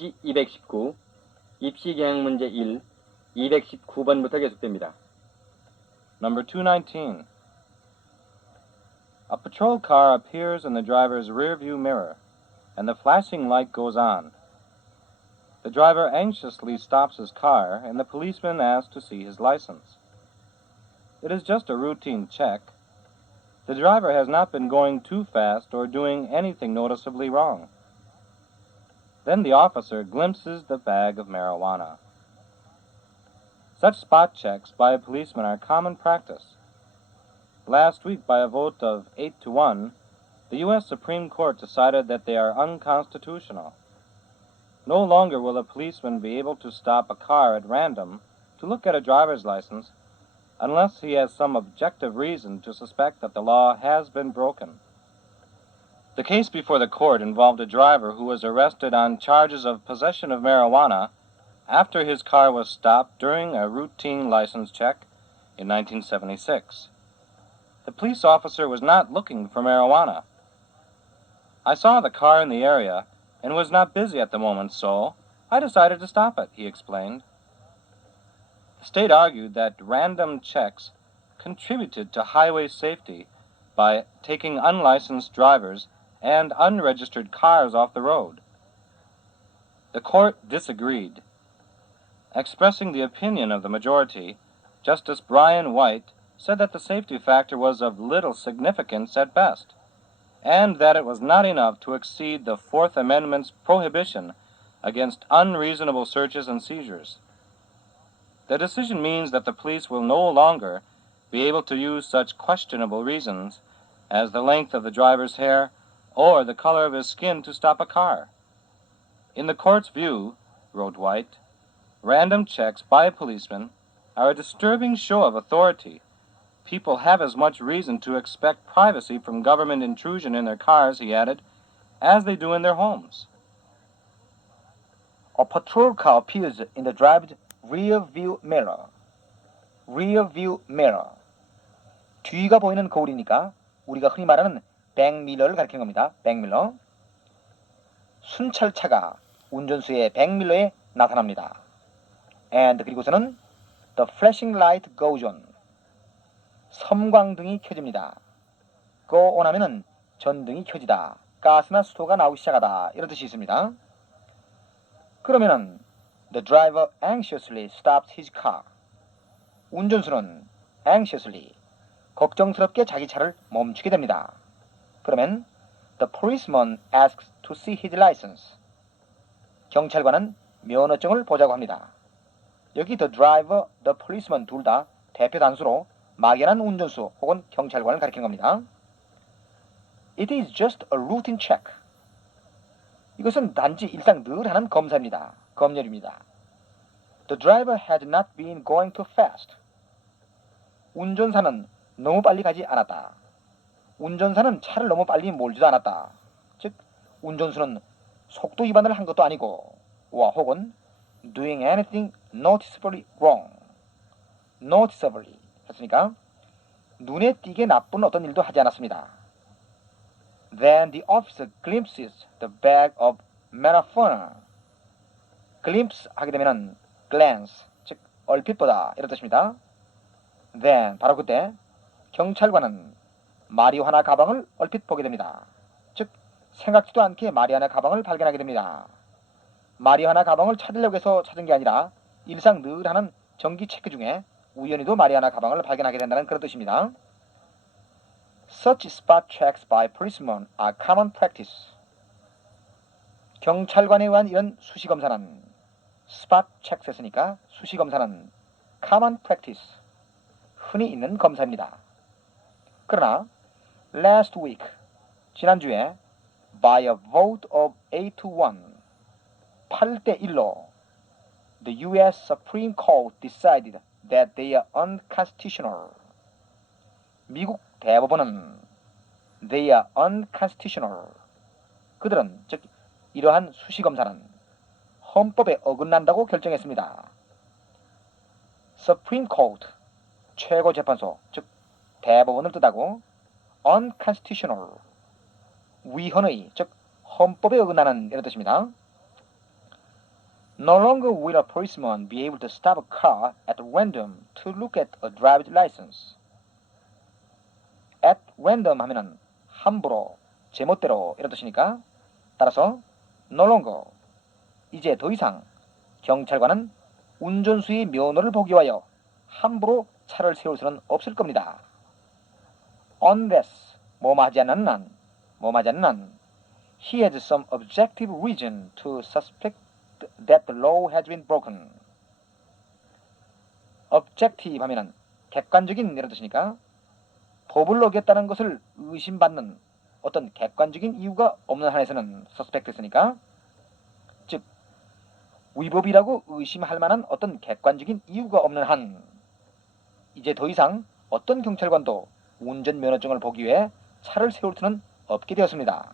페이지 219, 입시 경향 문제 1, 219번부터 계속됩니다. Number 219. A patrol car appears in the driver's rear view mirror, and the flashing light goes on. The driver anxiously stops his car, and the policeman asks to see his license. It is just a routine check. The driver has not been going too fast or doing anything noticeably wrong. Then the officer glimpses the bag of marijuana. Such spot checks by a policeman are common practice. Last week, by a vote of 8-1, the U.S. Supreme Court decided that they are unconstitutional. No longer will a policeman be able to stop a car at random to look at a driver's license unless he has some objective reason to suspect that the law has been broken. The case before the court involved a driver who was arrested on charges of possession of marijuana after his car was stopped during a routine license check in 1976. The police officer was not looking for marijuana. I saw the car in the area and was not busy at the moment, so I decided to stop it, he explained. The state argued that random checks contributed to highway safety by taking unlicensed drivers and unregistered cars off the road. The court disagreed. Expressing the opinion of the majority, Justice Brian White said that the safety factor was of little significance at best, and that it was not enough to exceed the Fourth Amendment's prohibition against unreasonable searches and seizures. The decision means that the police will no longer be able to use such questionable reasons as the length of the driver's hair or the color of his skin to stop a car. In the court's view, wrote White, random checks by a policeman are a disturbing show of authority. People have as much reason to expect privacy from government intrusion in their cars, he added, as they do in their homes. A patrol car appears in the driver's rear view mirror. rear view mirror. 뒤가 보이는 거울이니까 우리가 흔히 말하는 백밀러를 가리키는 겁니다. 백밀러. 순찰차가 운전수의 백밀러에 나타납니다. And 그리고서는 the flashing light goes on. 섬광등이 켜집니다. go on 하면은 전등이 켜지다. 가스나 수소가 나오기 시작하다. 이런 뜻이 있습니다. 그러면은 the driver anxiously stops his car. 운전수는 anxiously 걱정스럽게 자기 차를 멈추게 됩니다. 그러면 the policeman asks to see his license. 경찰관은 면허증을 보자고 합니다. 여기 the driver, the policeman 둘 다 대표 단수로 막연한 운전수 혹은 경찰관을 가리키는 겁니다. It is just a routine check. 이것은 단지 일상 늘 하는 검사입니다. 검열입니다. The driver had not been going too fast. 운전사는 너무 빨리 가지 않았다. 운전사는 차를 너무 빨리 몰지도 않았다. 즉, 운전수는 속도 위반을 한 것도 아니고 혹은 doing anything noticeably wrong. noticeably 했으니까 눈에 띄게 나쁜 어떤 일도 하지 않았습니다. Then the officer glimpses the bag of marijuana. glimpse 하게 되면은 glance, 즉 얼핏 보다 이런 뜻입니다. Then 바로 그때 경찰관은 마리화나 가방을 얼핏 보게 됩니다. 즉 생각지도 않게 마리화나 가방을 발견하게 됩니다. 마리화나 가방을 찾으려고 해서 찾은 게 아니라 일상 늘 하는 정기 체크 중에 우연히도 마리화나 가방을 발견하게 된다는 그런 뜻입니다. Such spot checks by policemen are common practice. 경찰관에 의한 이런 수시검사는 spot checks 했으니까 수시검사는 common practice, 흔히 있는 검사입니다. 그러나 last week, 지난주에 by a vote of 8-1, 8대1로 the U.S. Supreme Court decided that they are unconstitutional. 미국 대법원은 they are unconstitutional. 그들은 즉 이러한 수시검사는 헌법에 어긋난다고 결정했습니다. Supreme Court, 최고재판소, 즉 대법원을 뜻하고 unconstitutional, 위헌의, 즉 헌법에 어긋나는 이런 뜻입니다. No longer will a policeman be able to stop a car at random to look at a driver's license. At random 하면은 함부로, 제멋대로 이런 뜻이니까 따라서 no longer 이제 더 이상 경찰관은 운전수의 면허를 보기 위하여 함부로 차를 세울 수는 없을 겁니다. Unless 뭐하지 않는 한 he has some objective reason to suspect that the law has been broken. objective 하면은 객관적인 이런 뜻이니까 법을 어겼다는 것을 의심받는 어떤 객관적인 이유가 없는 한에서는 suspect 했으니까 즉 위법이라고 의심할 만한 어떤 객관적인 이유가 없는 한 이제 더 이상 어떤 경찰관도 운전면허증을 보기 위해 차를 세울 수는 없게 되었습니다.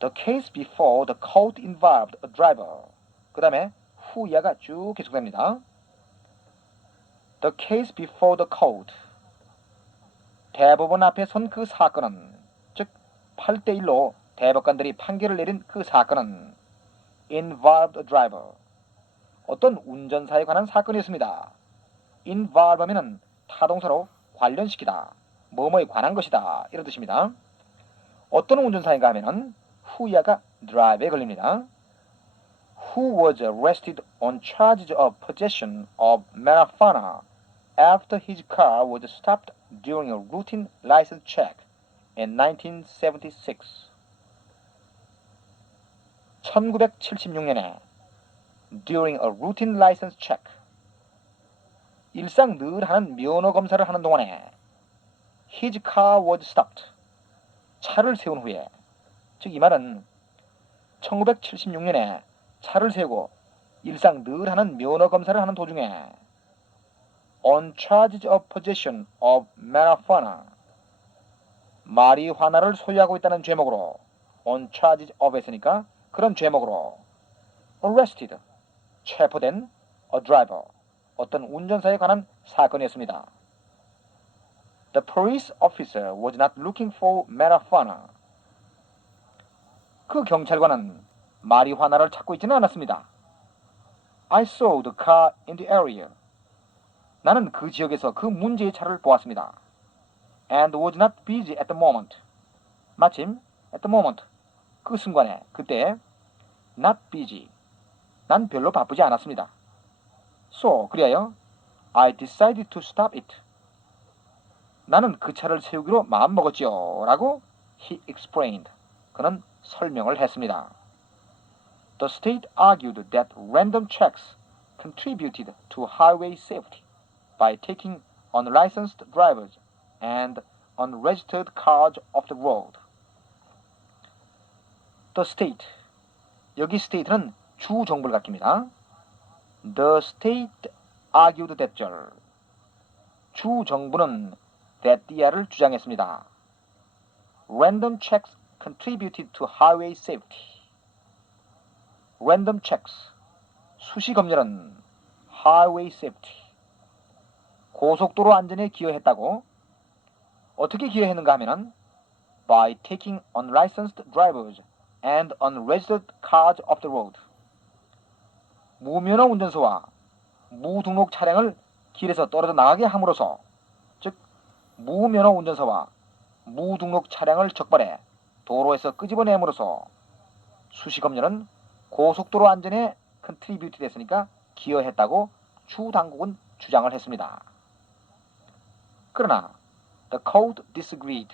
The case before the court involved a driver. 그 다음에 후 이하가 쭉 계속됩니다. The case before the court. 대법원 앞에 선 그 사건은 즉 8대1로 대법관들이 판결을 내린 그 사건은 involved a driver. 어떤 운전사에 관한 사건이었습니다. involve 하면은 타동사로 관련시키다, 뭐뭐에 관한 것이다 이런 뜻입니다. 어떤 운전사인가 하면은 후이아가 drive에 걸립니다. Who was arrested on charges of possession of marijuana after his car was stopped during a routine license check in 1976. 1976년에 during a routine license check 일상 늘 하는 면허 검사를 하는 동안에 his car was stopped 차를 세운 후에 즉 이 말은 1976년에 차를 세우고 일상 늘 하는 면허 검사를 하는 도중에 on charges of possession of marijuana 마리화나를 소유하고 있다는 죄목으로 on charges of 했으니까 그런 죄목으로 arrested 체포된 a driver 어떤 운전사에 관한 사건이었습니다. The police officer was not looking for marijuana. 그 경찰관은 마리화나를 찾고 있지는 않았습니다. I saw the car in the area. 나는 그 지역에서 그 문제의 차를 보았습니다. And was not busy at the moment. 마침 at the moment 그 순간에 그때 not busy 난 별로 바쁘지 않았습니다. So 그리하여 I decided to stop it. 나는 그 차를 세우기로 마음먹었지요 라고 he explained. 그는 설명을 했습니다. The state argued that random checks contributed to highway safety by taking unlicensed drivers and unregistered cars off the road. The state 여기 state는 주 정부를 가리킵니다. The state argued that 주 정부는 that를 주장했습니다. Random checks contributed to highway safety. Random checks 수시 검열은 highway safety 고속도로 안전에 기여했다고 어떻게 기여했는가 하면은 by taking unlicensed drivers and unregistered cars off the road. 무면허 운전수와 무등록 차량을 길에서 떨어져 나가게 함으로써 즉 무면허 운전사와 무등록 차량을 적발해 도로에서 끄집어내므로써 수시검열은 고속도로 안전에 컨트리뷰트 됐으니까 기여했다고 주 당국은 주장을 했습니다. 그러나 the court disagreed.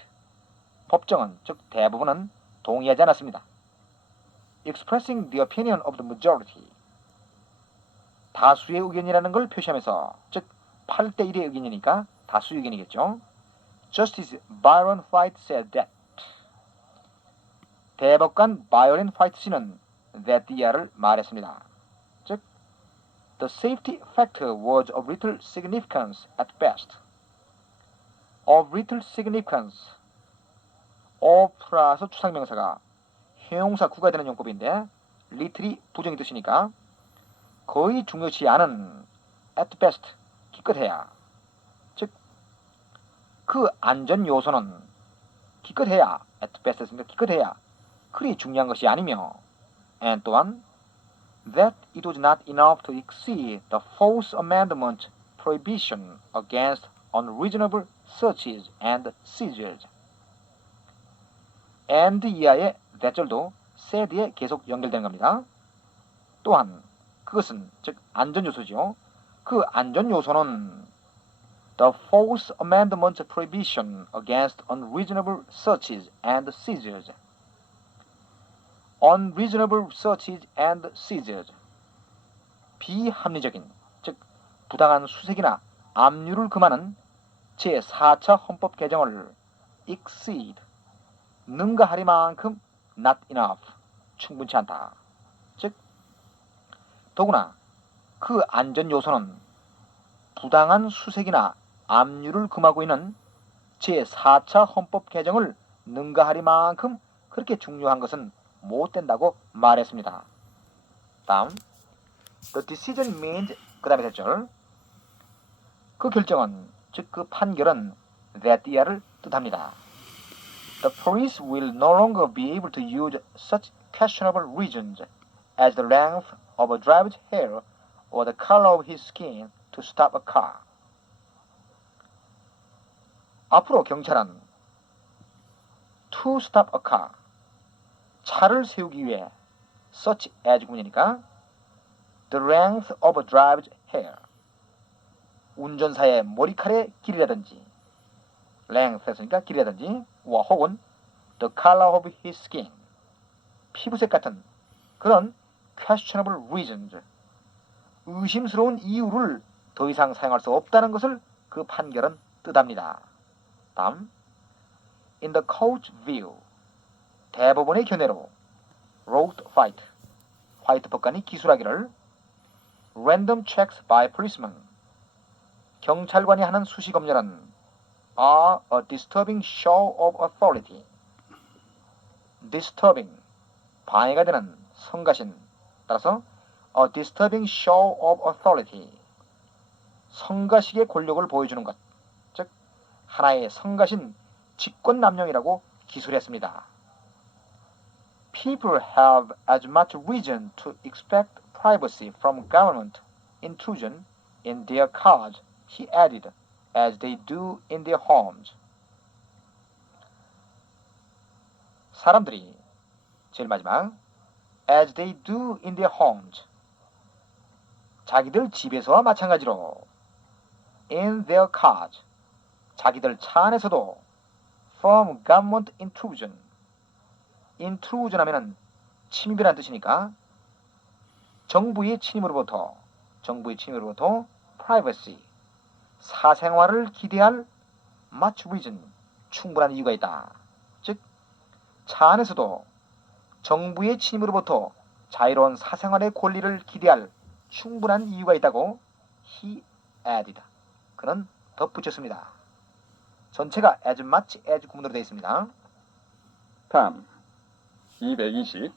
법정은 즉 대부분은 동의하지 않았습니다. Expressing the opinion of the majority. 다수의 의견이라는 걸 표시하면서 즉 8대1의 의견이니까 다수 의견이겠죠. Justice Byron White said that. 대법관 바이런 화이트 씨는 that를 말했습니다. 즉, the safety factor was of little significance at best. Of little significance. of 플러스 추상명사가 형용사 구가 되는 용법인데 little이 부정의 뜻이니까 거의 중요치 않은 at best 기껏해야 즉 그 안전 요소는 기껏해야 at best 했으니까 기껏해야 그리 중요한 것이 아니며 and 또한 that it was not enough to exceed the Fourth Amendment prohibition against unreasonable searches and seizures. and 이하의 that절도 said에 계속 연결되는 겁니다. 또한 그것은 즉 안전 요소지요. 그 안전 요소는 the Fourth Amendment prohibition against unreasonable searches and seizures. unreasonable searches and seizures. 비합리적인 즉 부당한 수색이나 압류를 금하는 제4차 헌법 개정을 exceed 능가하리만큼 not enough 충분치 않다. 즉 더구나 그 안전 요소는 부당한 수색이나 압류를 금하고 있는 제4차 헌법 개정을 능가하리만큼 그렇게 중요한 것은 못 된다고 말했습니다. 다음 The decision means 그 다음에 됐죠. 그 결정은 즉 그 판결은 that year를 뜻합니다. The police will no longer be able to use such questionable reasons as the length of a driver's hair or the color of his skin to stop a car. 앞으로 경찰은 to stop a car, 차를 세우기 위해 such as 구문이니까 the length of a driver's hair, 운전사의 머리칼의 길이라든지 length 했으니까 길이라든지 와 혹은 the color of his skin, 피부색 같은 그런 questionable reasons, 의심스러운 이유를 더 이상 사용할 수 없다는 것을 그 판결은 뜻합니다. 다음 In the court's view, 대법원의 견해로 wrote White, 화이트 법관이 기술하기를 random checks by policemen, 경찰관이 하는 수시 검열은 are a disturbing show of authority. disturbing, 방해가 되는 성가신, 따라서 a disturbing show of authority, 성가식의 권력을 보여주는 것, 즉 하나의 성가신 직권남용이라고 기술했습니다. People have as much reason to expect privacy from government intrusion in their cars, he added, as they do in their homes. 사람들이 제일 마지막 as they do in their homes, 자기들 집에서와 마찬가지로 in their cars, 자기들 차 안에서도 from government intrusion, intrusion 하면은 침입이라는 뜻이니까 정부의 침입으로부터 privacy, 사생활을 기대할 much reason, 충분한 이유가 있다. 즉, 차 안에서도 정부의 침입으로부터 자유로운 사생활의 권리를 기대할 충분한 이유가 있다고 he added, 그는 덧붙였습니다. 전체가 as much as 구문으로 되어 있습니다. 다음 220.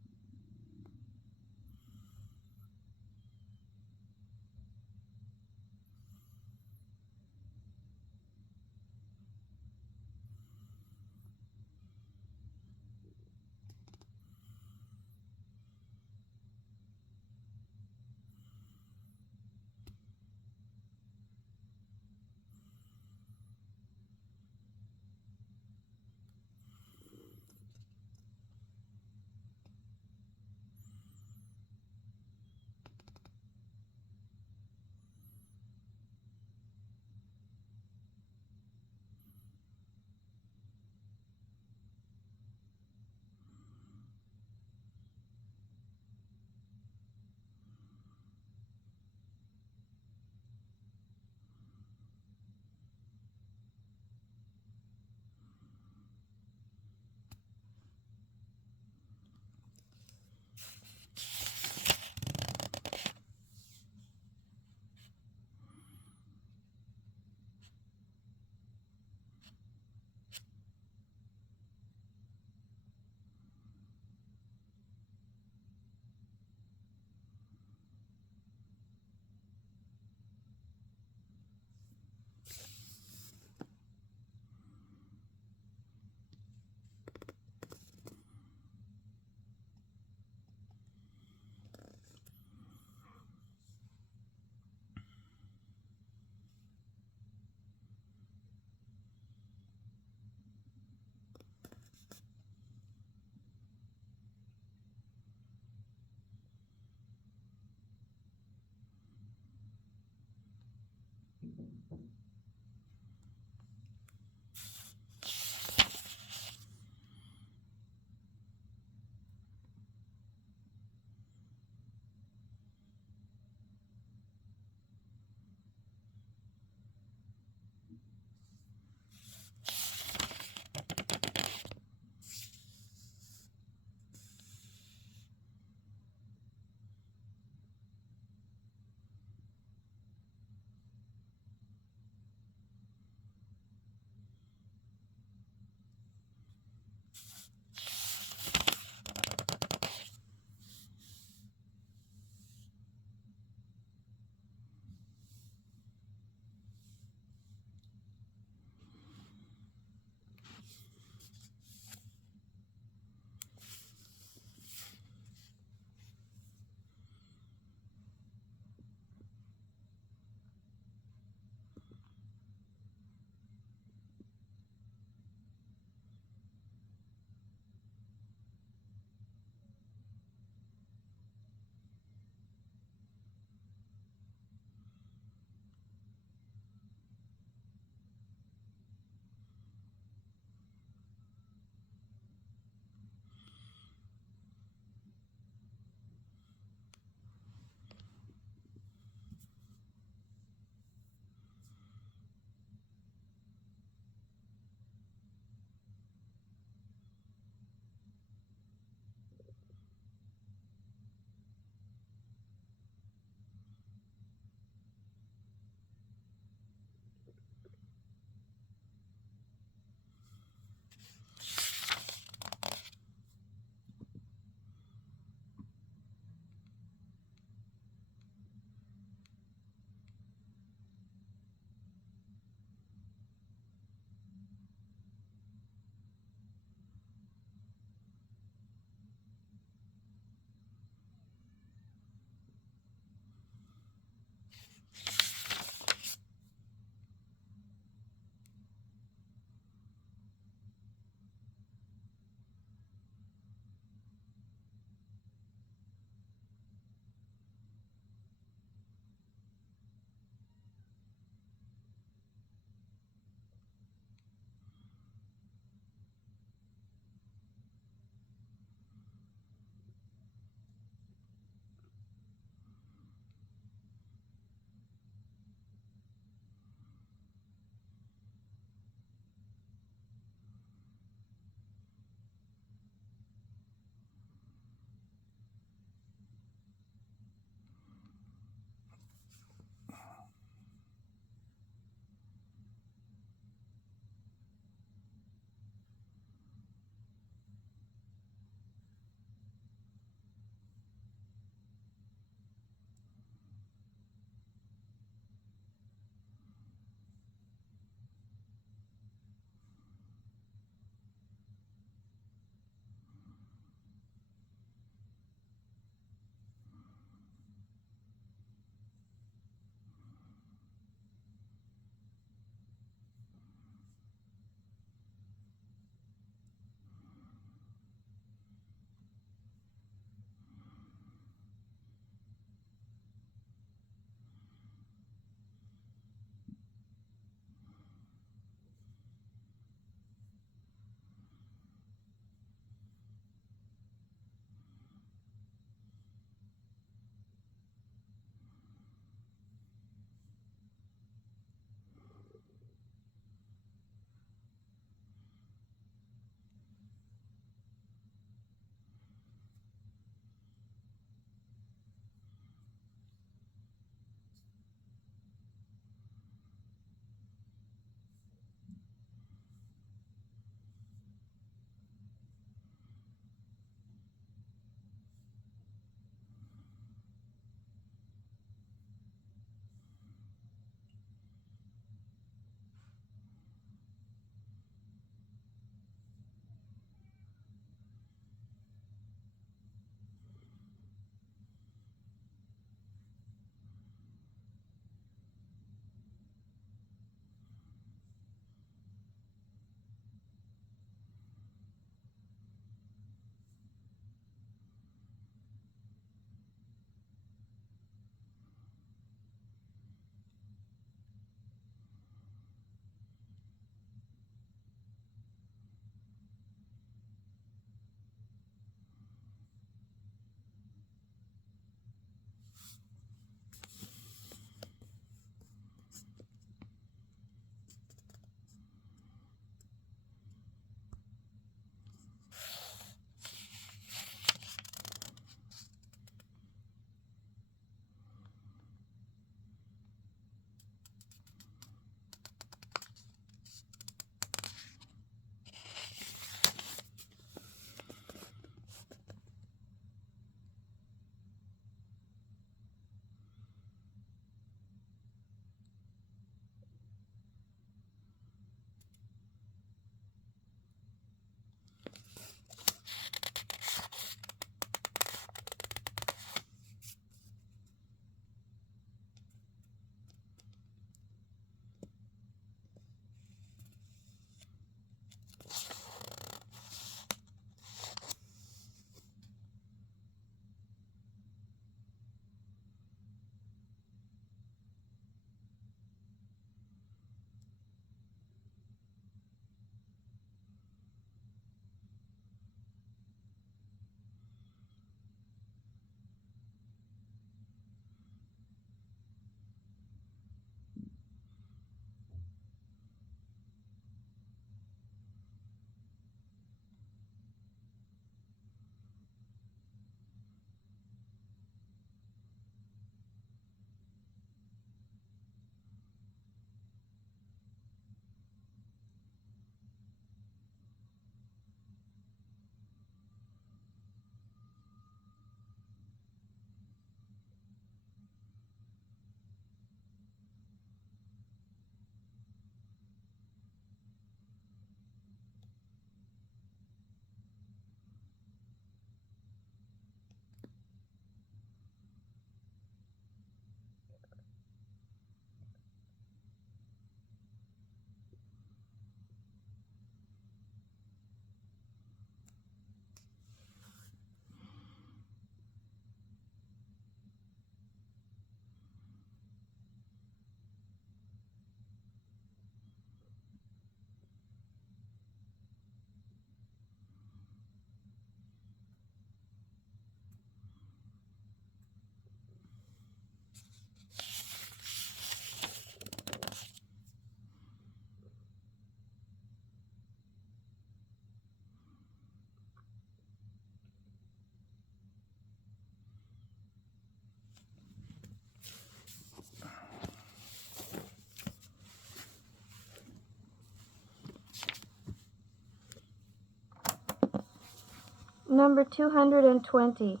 Number 220.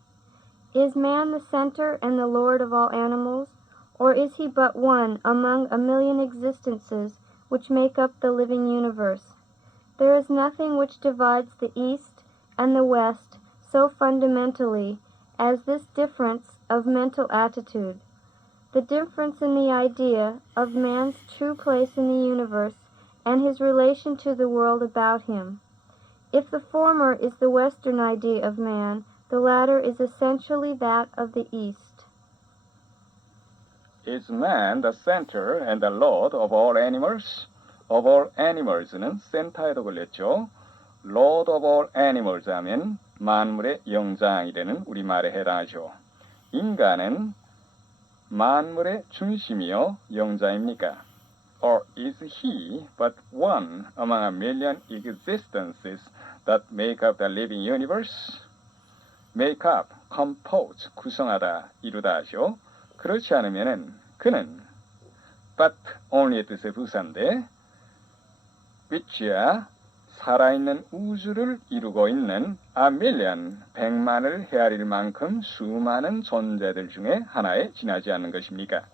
Is man the center and the lord of all animals, or is he but one among a million existences which make up the living universe? There is nothing which divides the East and the West so fundamentally as this difference of mental attitude. The difference in the idea of man's true place in the universe and his relation to the world about him. If the former is the Western idea of man, the latter is essentially that of the East. Is man the center and the lord of all animals? Of all animals는 센터에도 걸렸죠. Lord of all animals 하면 만물의 영장이 되는 우리말에 해당하죠. 인간은 만물의 중심이요 영자입니까? Or is he but one among a million existences that make up the living universe? Make up, compose, 구성하다, 이루다 하죠. 그렇지 않으면은 그는 but only의 뜻의 부사인데 which야 살아있는 우주를 이루고 있는 a million, 100만을 헤아릴 만큼 수많은 존재들 중에 하나에 지나지 않는 것입니까?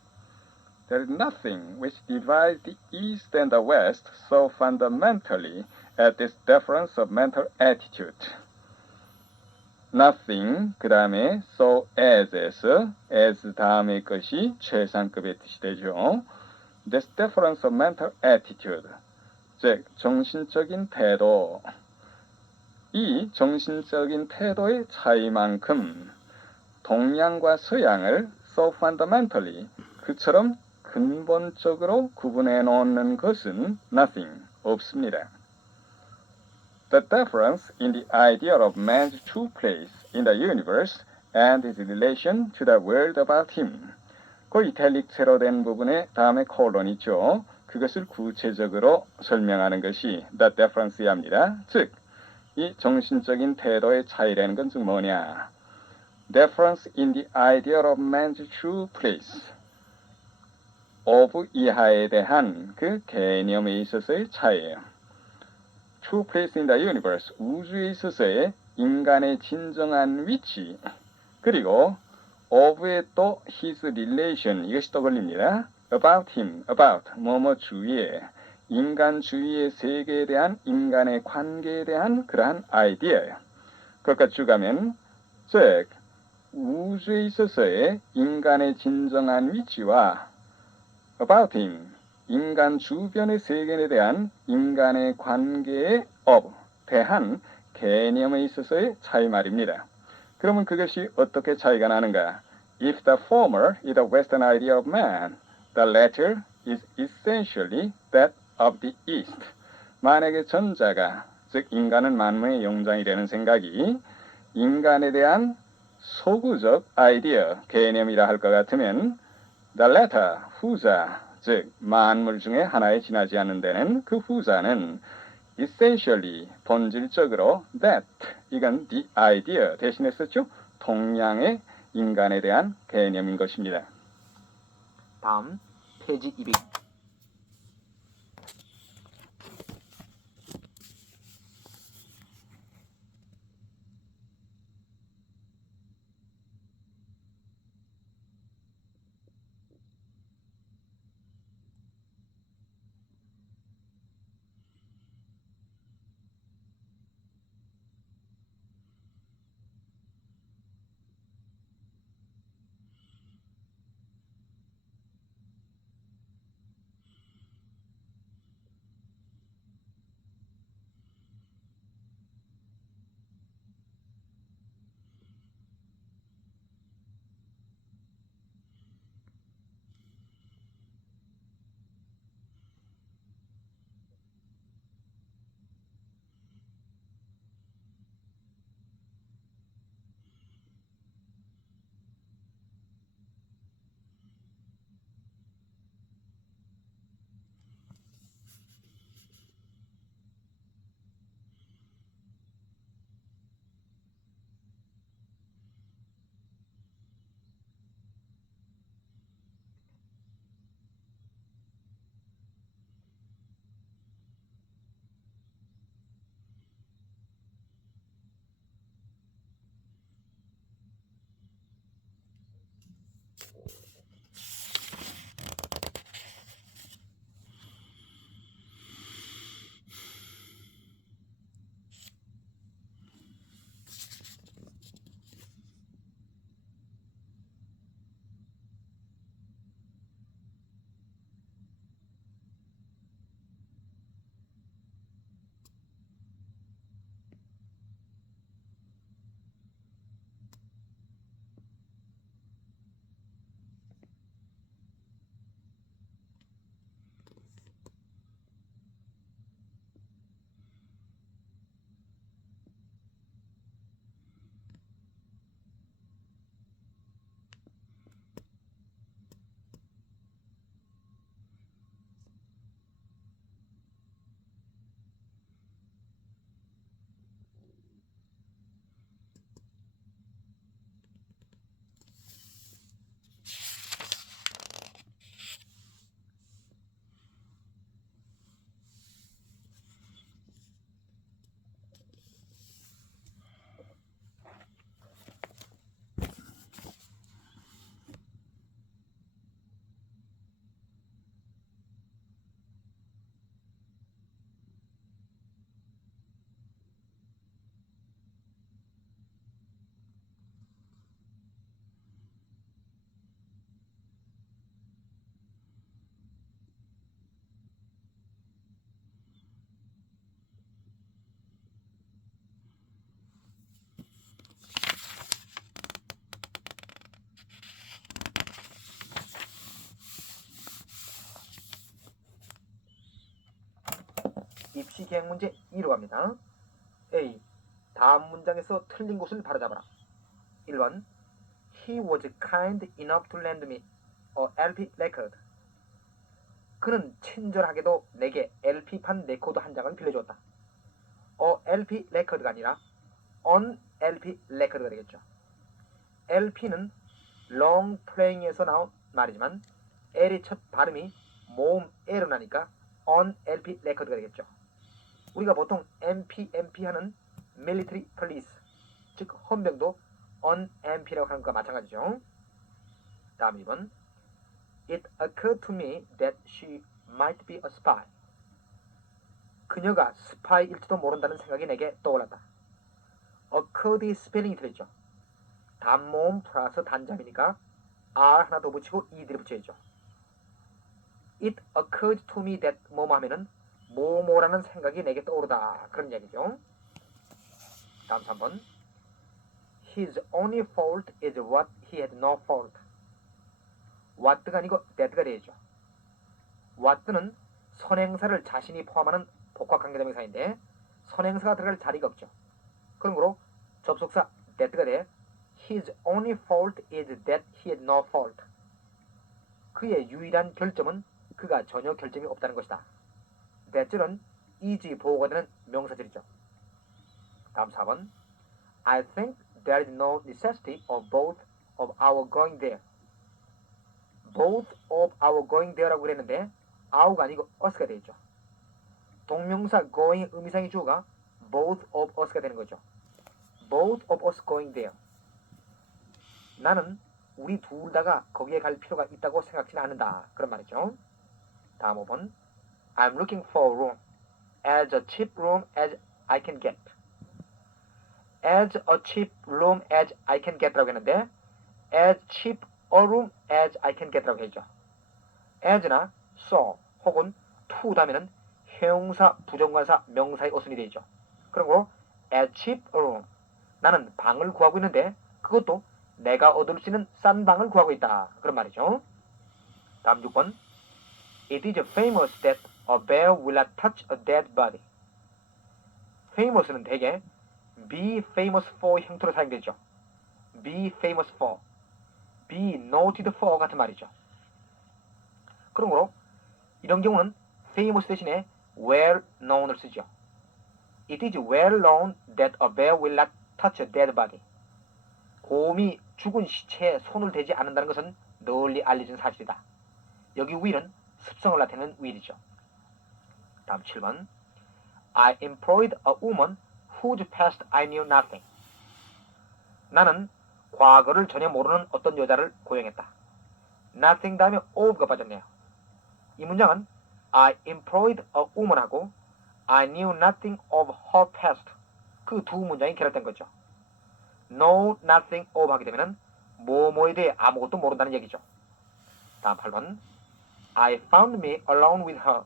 There is nothing which divides the East and the West so fundamentally as this difference of mental attitude. Nothing, 그 다음에 so as에서 as 다음의 것이 최상급의 뜻이 되죠. This difference of mental attitude, 즉 정신적인 태도, 이 정신적인 태도의 차이만큼 동양과 서양을 so fundamentally, 그처럼 근본적으로 구분해 놓는 것은 nothing, 없습니다. The difference in the idea of man's true place in the universe and his relation to the world about him. 그 이탈릭체로 된 부분에 다음에 콜론이 있죠. 그것을 구체적으로 설명하는 것이 the difference야 합니다. 즉, 이 정신적인 태도의 차이라는 건 즉 뭐냐? Difference in the idea of man's true place. of 이하에 대한 그 개념에 있어서의 차이예요. True place in the universe, 우주에 있어서의 인간의 진정한 위치, 그리고 of의 또 his relation, 이것이 또 걸립니다. About him, about, 뭐뭐 주위에, 인간 주위의 세계에 대한 인간의 관계에 대한 그러한 아이디어예요. 그것까지 쭉 가면, 즉, 우주에 있어서의 인간의 진정한 위치와 about him, 인간 주변의 세계에 대한 인간의 관계에 대한 개념에 있어서의 차이 말입니다. 그러면 그것이 어떻게 차이가 나는가? If the former is the Western idea of man, the latter is essentially that of the East. 만약에 전자가, 즉 인간은 만물의 영장이 되는 생각이 인간에 대한 소구적 아이디어, 개념이라 할 것 같으면 the latter, 후자, 즉 만물 중에 하나에 지나지 않는 데는 그 후자는 essentially, 본질적으로 that, 이건 the idea 대신에 썼죠. 동양의 인간에 대한 개념인 것입니다. 다음 페이지 200. 입시 기행 문제 2로 갑니다. A. 다음 문장에서 틀린 곳을 바로잡아라. 1번 He was kind enough to lend me a LP record. 그는 친절하게도 내게 LP판 레코드 한 장을 빌려줬다. LP record가 아니라 on LP record가 되겠죠. LP는 long playing에서 나온 말이지만 L의 첫 발음이 모음 L로 나니까 on LP record가 되겠죠. 우리가 보통 MP 하는 military police, 즉 헌병도 on MP라고 하는 것과 마찬가지죠. 다음 2번 It occurred to me that she might be a spy. 그녀가 스파이일지도 모른다는 생각이 내게 떠올랐다. occurred의 스펠링이 틀렸죠. 단모음 플러스 단잠이니까 R 하나 더 붙이고 ED를 붙여야죠. It occurred to me that 뭐뭐 하면은 뭐뭐라는 생각이 내게 떠오르다. 그런 이야기죠. 다음 3번 His only fault is what he had no fault. what가 아니고 that가 되죠. what는 선행사를 자신이 포함하는 복합관계대명사인데 선행사가 들어갈 자리가 없죠. 그러므로 접속사 that가 돼 His only fault is that he had no fault. 그의 유일한 결점은 그가 전혀 결점이 없다는 것이다. that은 is 보호가 되는 명사절이죠. 다음 4번 I think there is no necessity of both of our going there. both of our going there라고 그랬는데 our가 아니고 us가 되겠죠. 동명사 going 의미상의 주어가 both of us가 되는 거죠. both of us going there. 나는 우리 둘 다가 거기에 갈 필요가 있다고 생각지는 않는다. 그런 말이죠. 다음 5번 I'm looking for a room as a cheap room as I can get. as a cheap room as I can get라고 했는데 as cheap a room as I can get라고 했죠. as나 so 혹은 to다면은 형용사, 부정관사, 명사의 어순이 되죠. 그러므로 as cheap a room 나는 방을 구하고 있는데 그것도 내가 얻을 수 있는 싼 방을 구하고 있다. 그런 말이죠. 다음 6번 It is famous that a bear will not touch a dead body. famous는 대개 be famous for 형태로 사용되죠. be famous for, be noted for 같은 말이죠. 그러므로 이런 경우는 famous 대신에 well known을 쓰죠. It is well known that a bear will not touch a dead body. 곰이 죽은 시체에 손을 대지 않는다는 것은 널리 알려진 사실이다. 여기 will은 습성을 나타내는 will이죠. 다음 7번 I employed a woman whose past I knew nothing. 나는 과거를 전혀 모르는 어떤 여자를 고용했다. nothing 다음에 of가 빠졌네요. 이 문장은 I employed a woman하고 I knew nothing of her past 그 두 문장이 결합된 거죠. know nothing of 하게 되면은 뭐뭐에 대해 아무것도 모른다는 얘기죠. 다음 8번 I found me alone with her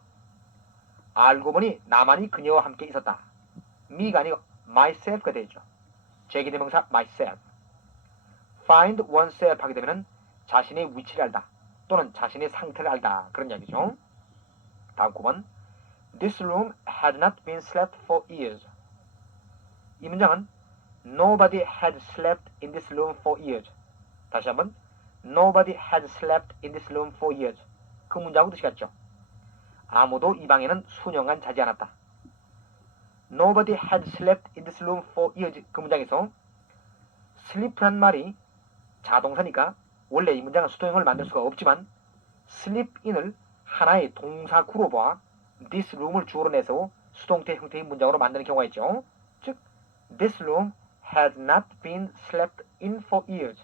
알고 보니 나만이 그녀와 함께 있었다. me가 아니고 myself가 되죠. 제기대명사 myself find oneself 하게 되면은 자신의 위치를 알다 또는 자신의 상태를 알다 그런 이야기죠. 다음 9번 This room had not been slept for years 이 문장은 Nobody had slept in this room for years 다시 한번 Nobody had slept in this room for years 그 문장하고 뜻이 같죠. 아무도 이 방에는 수년간 자지 않았다. Nobody had slept in this room for years 그 문장에서 sleep란 말이 자동사니까 원래 이 문장은 수동형을 만들 수가 없지만 sleep in을 하나의 동사구로 봐 this room을 주어로 내서 수동태 형태의 문장으로 만드는 경우가 있죠. 즉 this room has not been slept in for years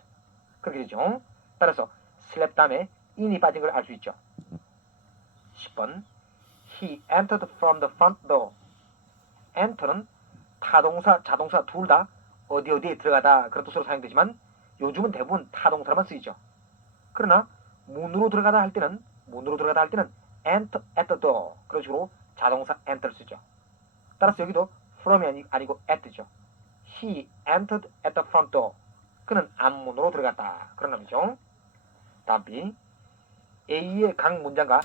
그렇게 되죠. 따라서 slept 다음에 in이 빠진 걸 알 수 있죠. 10번 He entered from the front door enter는 타동사, 자동사 둘 다 어디에 들어가다 그런 뜻으로 사용되지만 요즘은 대부분 타동사로만 쓰이죠. 그러나 문으로 들어가다 할 때는 enter at the door 그런 식으로 자동사 enter를 쓰죠. 따라서 여기도 from이 아니고 at죠. He entered at the front door 그는 앞문으로 들어갔다 그런 의미죠. 다음 B A의 각 문장과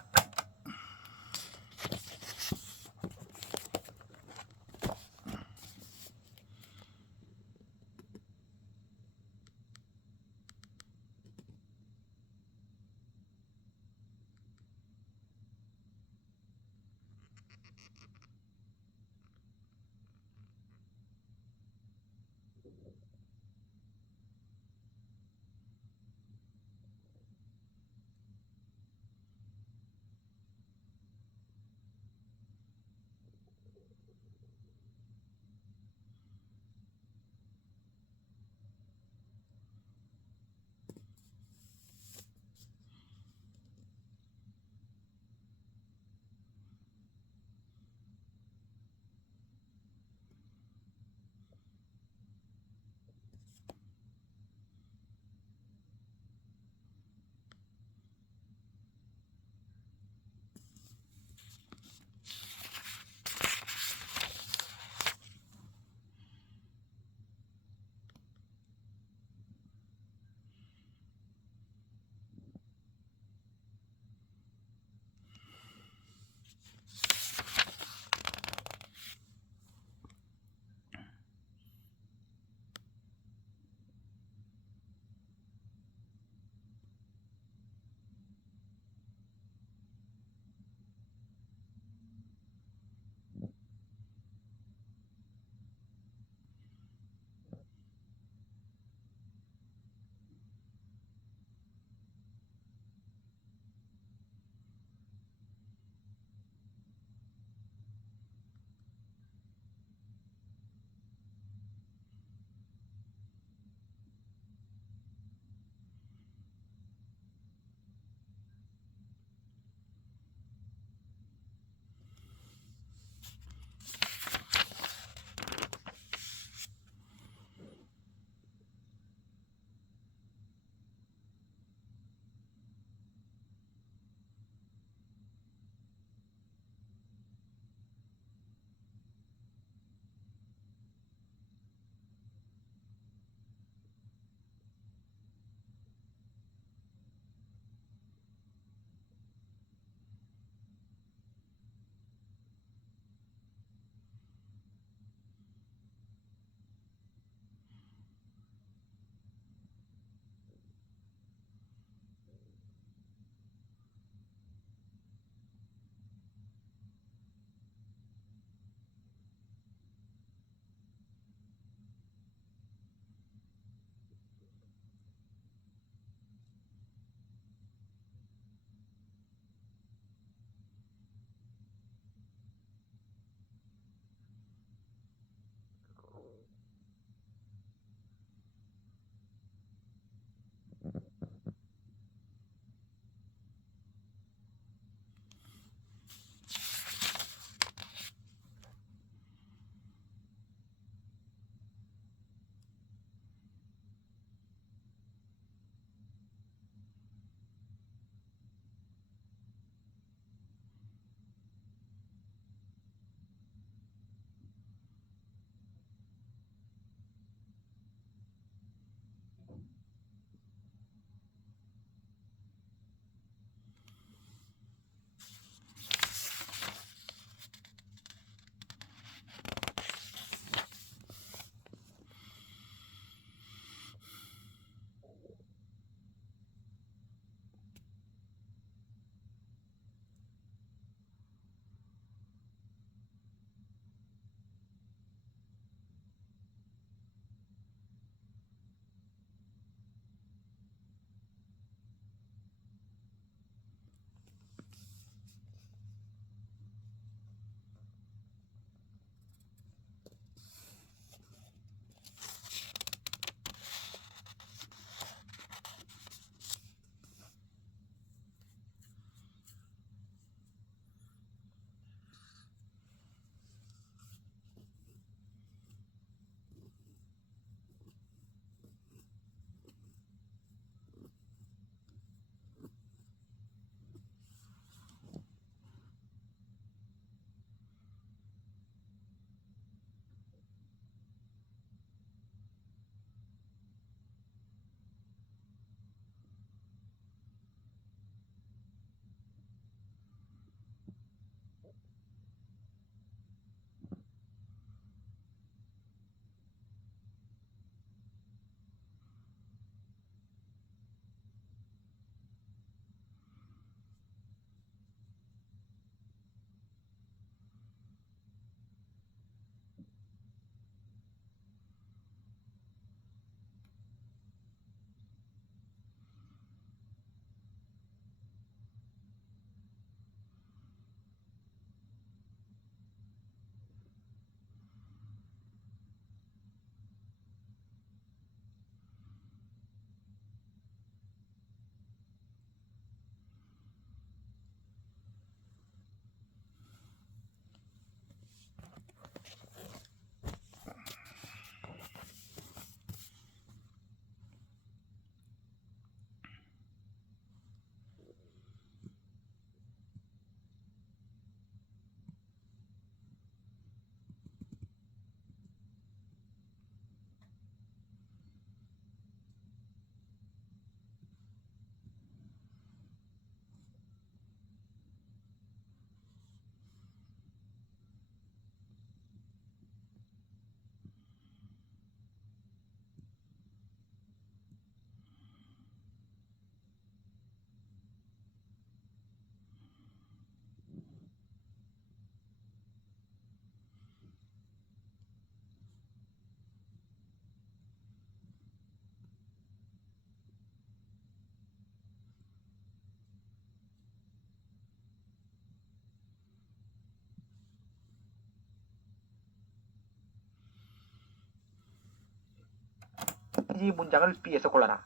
이 문장을 B에서 골라라.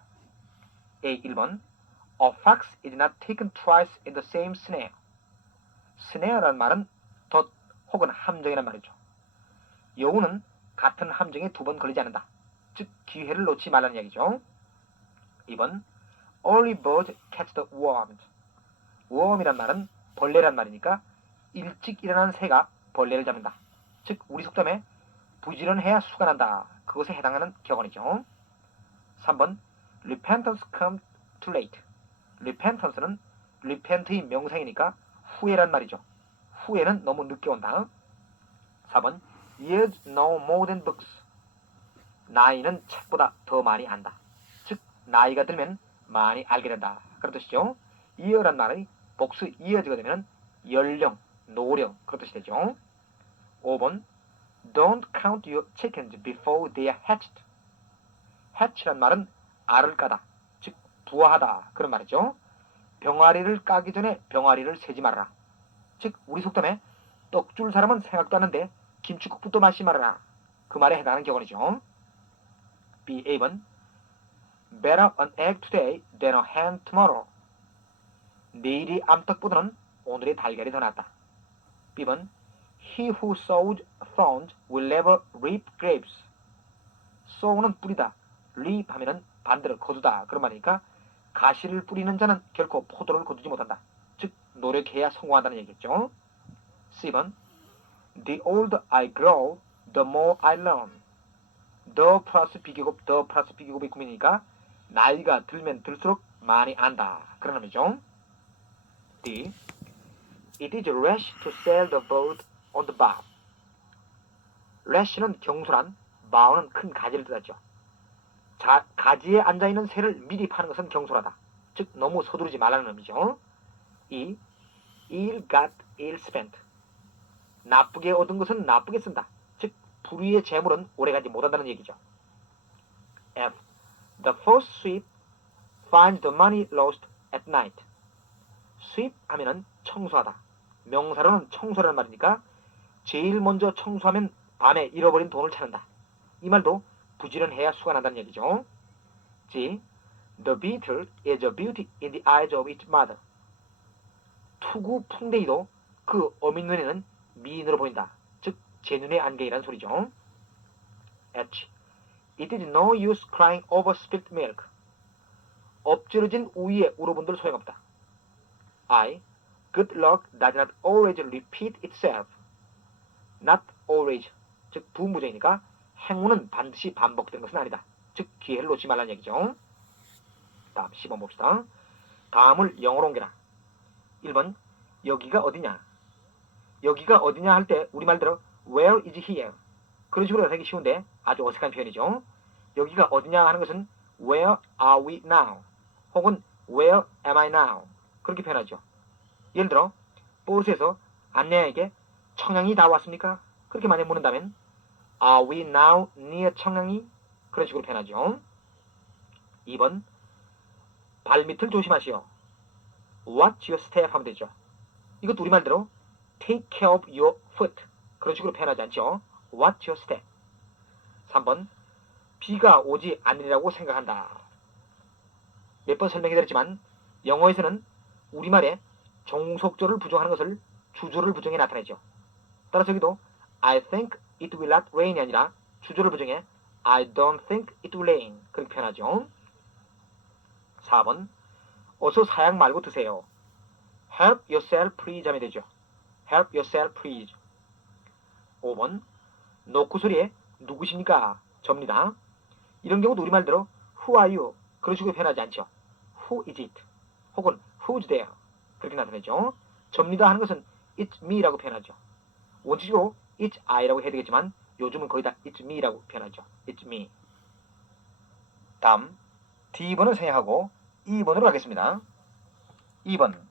A 1번 A fox is not taken twice in the same snare. snare란 말은 덫 혹은 함정이란 말이죠. 여우는 같은 함정에 두 번 걸리지 않는다. 즉 기회를 놓지 말라는 이야기죠. 2번 Early bird catch the worm. worm이란 말은 벌레란 말이니까 일찍 일어난 새가 벌레를 잡는다. 즉 우리 속담에 부지런해야 수가 난다. 그것에 해당하는 격언이죠. 3번 repentance comes too late. repentance는 repent의 명사이니까 후회란 말이죠. 후회는 너무 늦게 온다. 4번 years know more than books. 나이는 책보다 더 많이 안다. 즉 나이가 들면 많이 알게 된다. 그런 뜻이죠. year란 말의 복수 years가 되면 연령, 노령 그런 뜻이 되죠. 5번 Don't count your chickens before they are hatched. hatch란 말은 알을 까다, 즉 부화하다 그런 말이죠. 병아리를 까기 전에 병아리를 세지 말아라. 즉 우리 속담에 떡 줄 사람은 생각도 하는데 김치국부터 마시 말아라. 그 말에 해당하는 격언이죠. B, A번 Better an egg today than a hen tomorrow. 내일이 암탉보다는 오늘의 달걀이 더 낫다. B번 He who sows thorns will never reap grapes. sow는 뿌리다, reap 하면은 반대로 거두다 그런 말이니까 가시를 뿌리는 자는 결코 포도를 거두지 못한다. 즉 노력해야 성공한다는 얘기겠죠. C번 The older I grow, the more I learn. the 플러스 비교급, the 플러스 비교급이 구민이니까 나이가 들면 들수록 많이 안다 그런 의미죠. D. It is rash to sell the bird on the bough. rash는 경솔한, bough는 큰 가지를 뜻하죠. 가지에 앉아있는 새를 미리 파는 것은 경솔하다. 즉 너무 서두르지 말라는 의미죠. E. ill got ill spent. 나쁘게 얻은 것은 나쁘게 쓴다. 즉 불의의 재물은 오래가지 못한다는 얘기죠. F. The first sweep finds the money lost at night. sweep 하면은 청소하다. 명사로는 청소라는 말이니까 제일 먼저 청소하면 밤에 잃어버린 돈을 찾는다. 이 말도 부지런해야 수가 난다는 얘기죠. G. The beetle is a beauty in the eyes of its mother. 투구 풍뎅이도 그 어미 눈에는 미인으로 보인다. 즉 제 눈의 안개이란 소리죠. H. It is no use crying over spilt milk. 엎질러진 우유에 울어본들 소용없다. I. Good luck does not always repeat itself. Not always. 즉 부문부정이니까 행운은 반드시 반복되는 것은 아니다. 즉 기회를 놓지 말라는 얘기죠. 다음 10번 봅시다. 다음을 영어로 옮겨라. 1번 여기가 어디냐. 여기가 어디냐 할 때 우리말대로 Where is here? 그런 식으로 하기 쉬운데 아주 어색한 표현이죠. 여기가 어디냐 하는 것은 Where are we now? 혹은 Where am I now? 그렇게 표현하죠. 예를 들어 버스에서 안내양에게 청량이 다 왔습니까? 그렇게 만약 묻는다면 Are we now near 청량이? 그런 식으로 표현하죠. 2번 발밑을 조심하시오. Watch your step 하면 되죠. 이것도 우리말대로 Take care of your foot. 그런 식으로 표현하지 않죠. Watch your step. 3번 비가 오지 않으리라고 생각한다. 몇 번 설명해드렸지만 영어에서는 우리말에 종속조를 부정하는 것을 주조를 부정해 나타내죠. 따라서 여기도 I think it will not rain이 아니라 주조를 부정해 I don't think it will rain 그렇게 표현하죠. 4번 어서 사양 말고 드세요. Help yourself please 하면 되죠. Help yourself please. 5번 노크 소리에 누구십니까? 접니다. 이런 경우도 우리말대로 Who are you? 그런 식으로 표현하지 않죠. Who is it? 혹은 Who's there? 그렇게 나타내죠. 접니다 하는 것은 It's me라고 표현하죠. 원칙적으로 It's I라고 해야 되겠지만 요즘은 거의 다 It's me라고 표현하죠. It's me. 다음 D번을 생략하고 2번으로 가겠습니다. 2번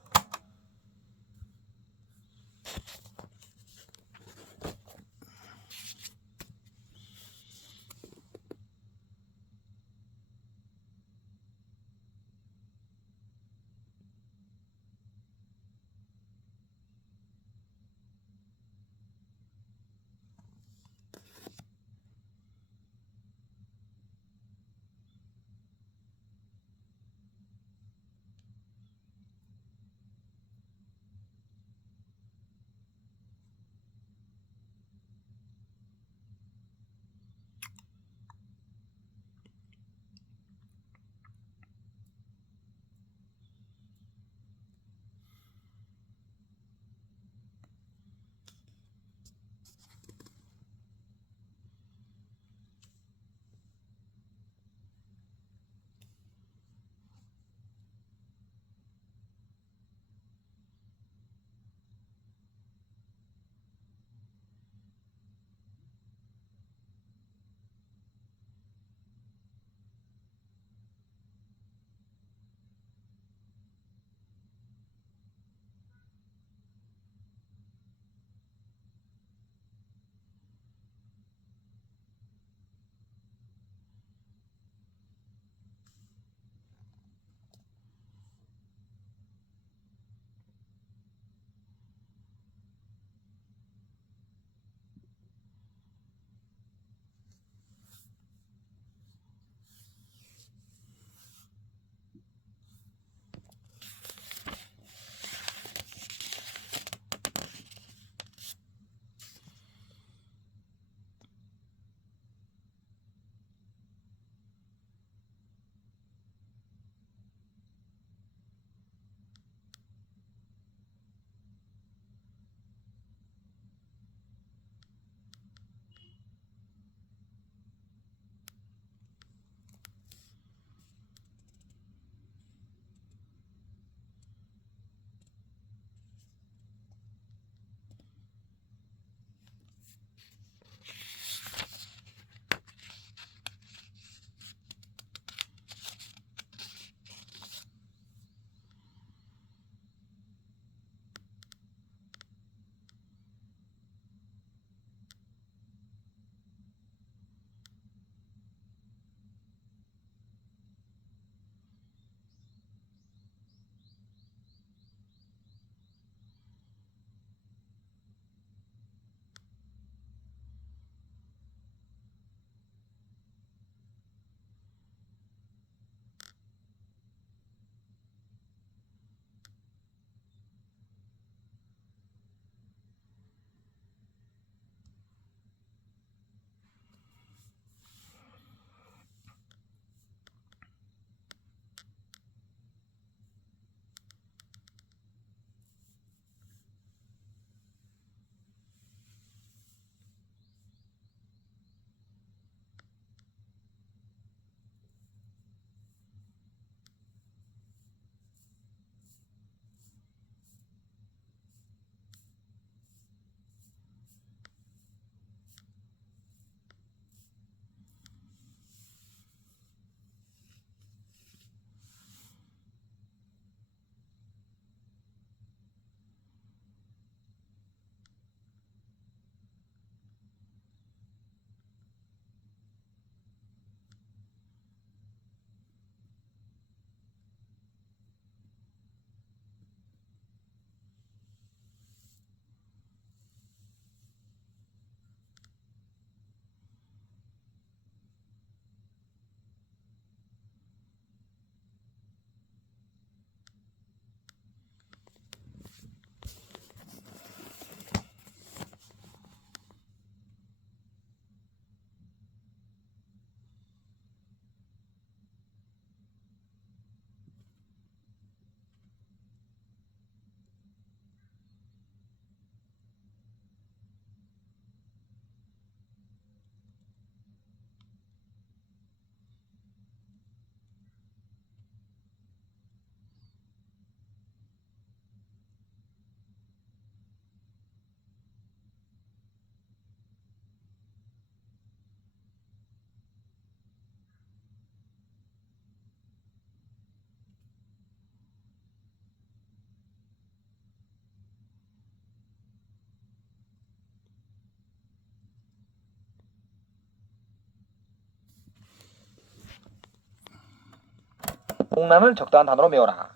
공란을 적당한 단어로 메워라.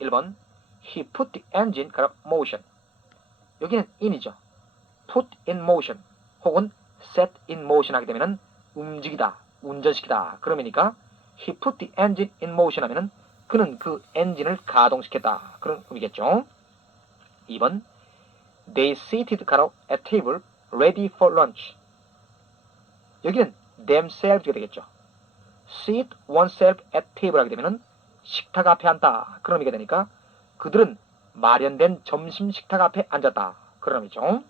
1번 He put the engine motion. 여기는 in이죠. put in motion 혹은 set in motion 하게 되면은 움직이다, 운전시키다 그런 의미니까 He put the engine in motion 하면은 그는 그 엔진을 가동시켰다 그런 의미겠죠. 2번 They seated at table ready for lunch. 여기는 themselves가 되겠죠. Seat oneself at table 하게 되면은 식탁 앞에 앉다 그런 의미가 되니까 그들은 마련된 점심 식탁 앞에 앉았다 그런 의미죠.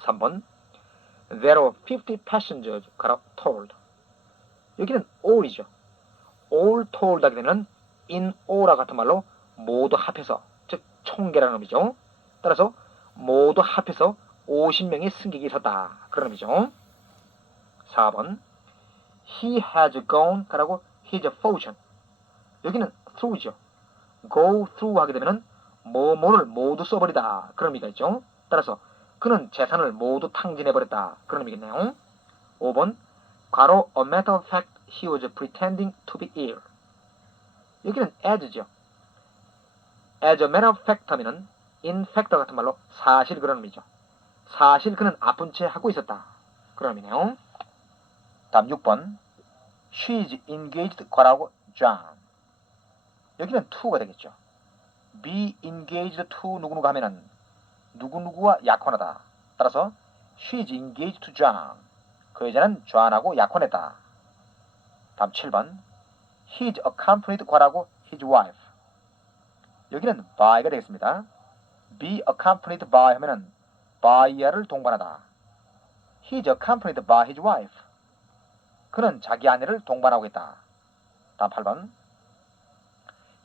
3번 There were 50 passengers told. 여기는 all이죠. all told 하게 되면 in all과 같은 말로 모두 합해서 즉 총계라는 의미죠. 따라서 모두 합해서 50명의 승객이 있었다 그런 의미죠. 4번 He has gone his fortune. 여기는 through죠. go through 하게 되면 뭐뭐를 모두 써버리다 그런 의미가 있죠. 따라서 그는 재산을 모두 탕진해버렸다 그런 의미겠네요. 5번 괄호 a matter of fact he was pretending to be ill. 여기는 as죠. as a matter of fact 하면은 in fact 같은 말로 사실 그런 의미죠. 사실 그는 아픈 채 하고 있었다 그런 의미네요. 다음 6번 She is engaged 괄호 John. 여기는 to가 되겠죠. be engaged to 누구누구 하면은 누구누구와 약혼하다. 따라서 she is engaged to John. 그 여자는 존하고 약혼했다. 다음 7번 he is accompanied 괄호 his wife. 여기는 by가 되겠습니다. be accompanied by 하면은 by를 동반하다. he is accompanied by his wife. 그는 자기 아내를 동반하고 있다. 다음 8번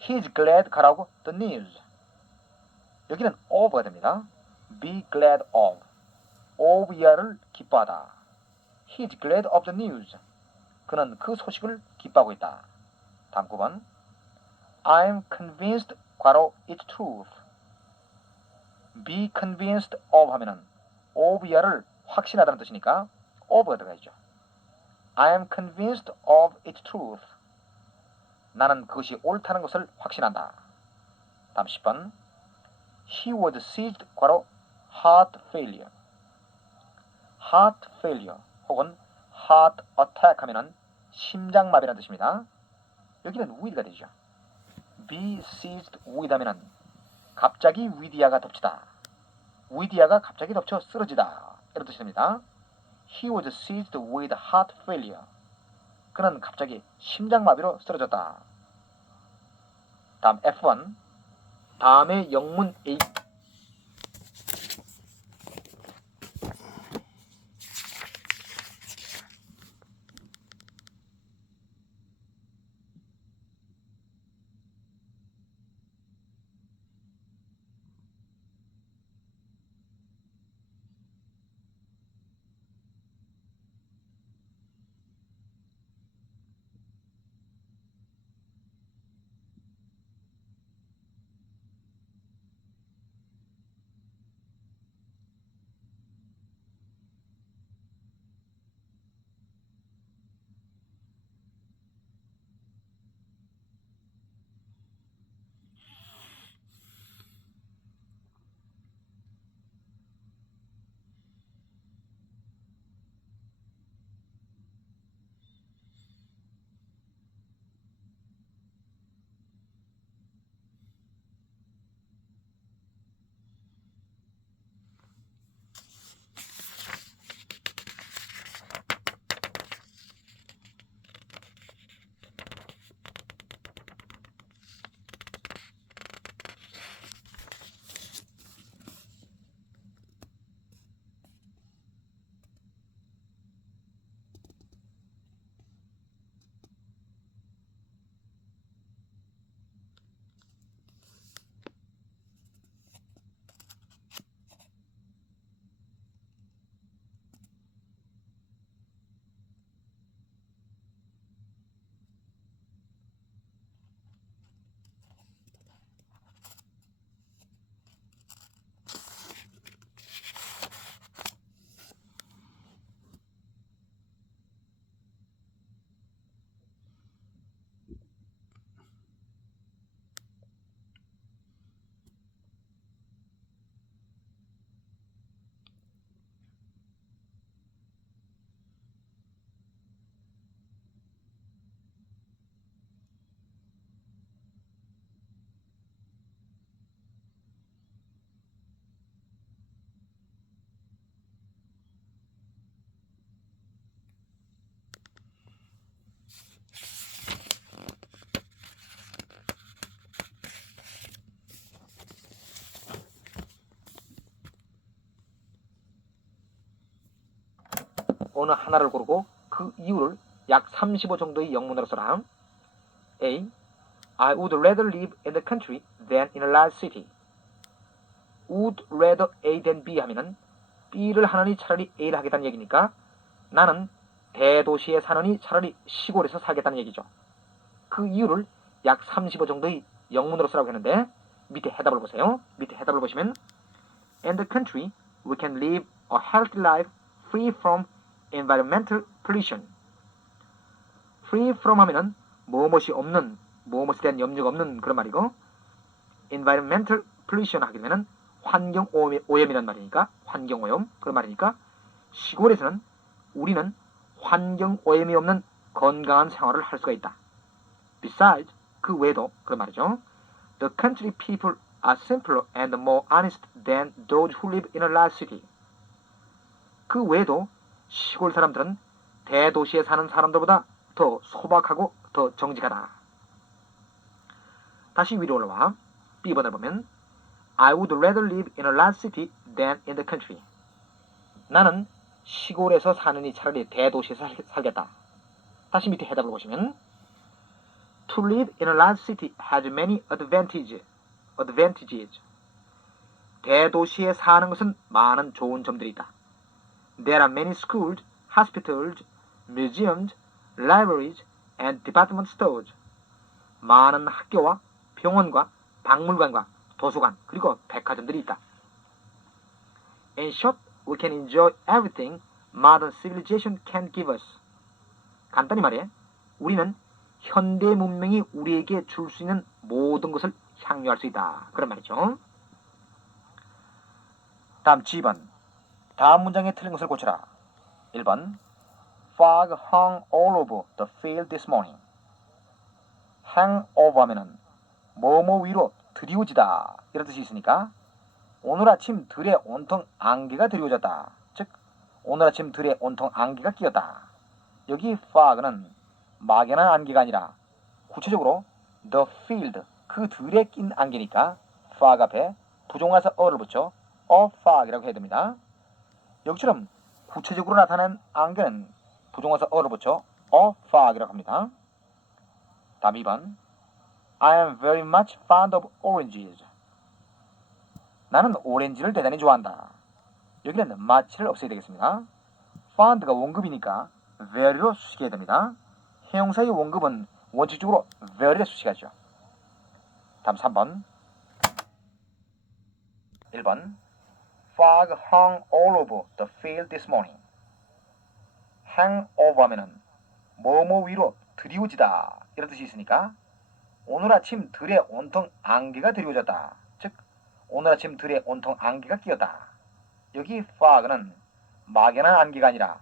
he is glad 괄호 the news. 여기는 of가 됩니다. be glad of. of 이하를 기뻐하다. He is glad of the news. 그는 그 소식을 기뻐하고 있다. 다음 9번 I'm convinced 괄호 it's truth. be convinced of 하면은 of 이하를 확신하다는 뜻이니까 of가 들어가 있죠. I'm convinced of its truth. 나는 그것이 옳다는 것을 확신한다. 다음 10번 He was seized 괄호 heart failure. heart failure 혹은 heart attack 하면은 심장마비라는 뜻입니다. 여기는 with가 되죠. be seized with 하면은 갑자기 위디아가 덮치다. 위디아가 갑자기 덮쳐 쓰러지다. 이런 뜻입니다. He was seized with heart failure. 그는 갑자기 심장마비로 쓰러졌다. 다음 F1. 다음에 영문 A 어느 하나를 고르고 그 이유를 약 35 정도의 영문으로 써라. A. I would rather live in the country than in a large city. would rather A than B 하면은 B를 하느니 차라리 A를 하겠다는 얘기니까 나는 대도시에 사느니 차라리 시골에서 살겠다는 얘기죠. 그 이유를 약 35 정도의 영문으로 쓰라고 했는데 밑에 해답을 보세요. 밑에 해답을 보시면 In the country, we can live a healthy life free from environmental pollution. free from 하면은 무엇이 없는, 무엇에 대한 염려가 없는 그런 말이고 environmental pollution 하게 되면은 환경 오염이란 말이니까 환경 오염 그런 말이니까 시골에서는 우리는 환경 오염이 없는 건강한 생활을 할 수가 있다. Besides, 그 외에도 그런 말이죠. The country people are simpler and more honest than those who live in a large city. 그 외에도 시골 사람들은 대도시에 사는 사람들보다 더 소박하고 더 정직하다. 다시 위로 올라와 B번을 보면 I would rather live in a large city than in the country. 나는 시골에서 사느니 차라리 대도시에서 살겠다. 다시 밑에 해답을 보시면 To live in a large city has many advantages. 대도시에 사는 것은 많은 좋은 점들이 있다. There are many schools, hospitals, museums, libraries, and department stores. 많은 학교와 병원과 박물관과 도서관 그리고 백화점들이 있다. In short, we can enjoy everything modern civilization can give us. 간단히 말해, 우리는 현대 문명이 우리에게 줄 수 있는 모든 것을 향유할 수 있다. 그런 말이죠. 다음 G번. 다음 문장에 틀린 것을 고쳐라. 1번. Fog hung all over the field this morning. hang over 하면은 뭐뭐 위로 드리워지다 이런 뜻이 있으니까 오늘 아침 들에 온통 안개가 드리워졌다. 즉 오늘 아침 들에 온통 안개가 끼었다. 여기 fog는 막연한 안개가 아니라 구체적으로 the field 그 들에 낀 안개니까 fog 앞에 부정어사 어를 붙여 a fog이라고 해야 됩니다. 여기처럼 구체적으로 나타낸 안개는 부정어사 어를 붙여 a fog이라고 합니다. 다음 2번. I am very much fond of oranges. 나는 오렌지를 대단히 좋아한다. 여기는 much를 없애야 되겠습니다. fond가 원급이니까 very로 수식해야 됩니다. 형용사의 원급은 원칙적으로 very에 수식하죠. 다음 3번. 1번. Fog hung all over the field this morning. hang over 하면은 뭐뭐 위로 드리워지다 이런 뜻이 있으니까 오늘 아침 들에 온통 안개가 드리워졌다. 즉 오늘 아침 들에 온통 안개가 끼었다. 여기 fog는 막연한 안개가 아니라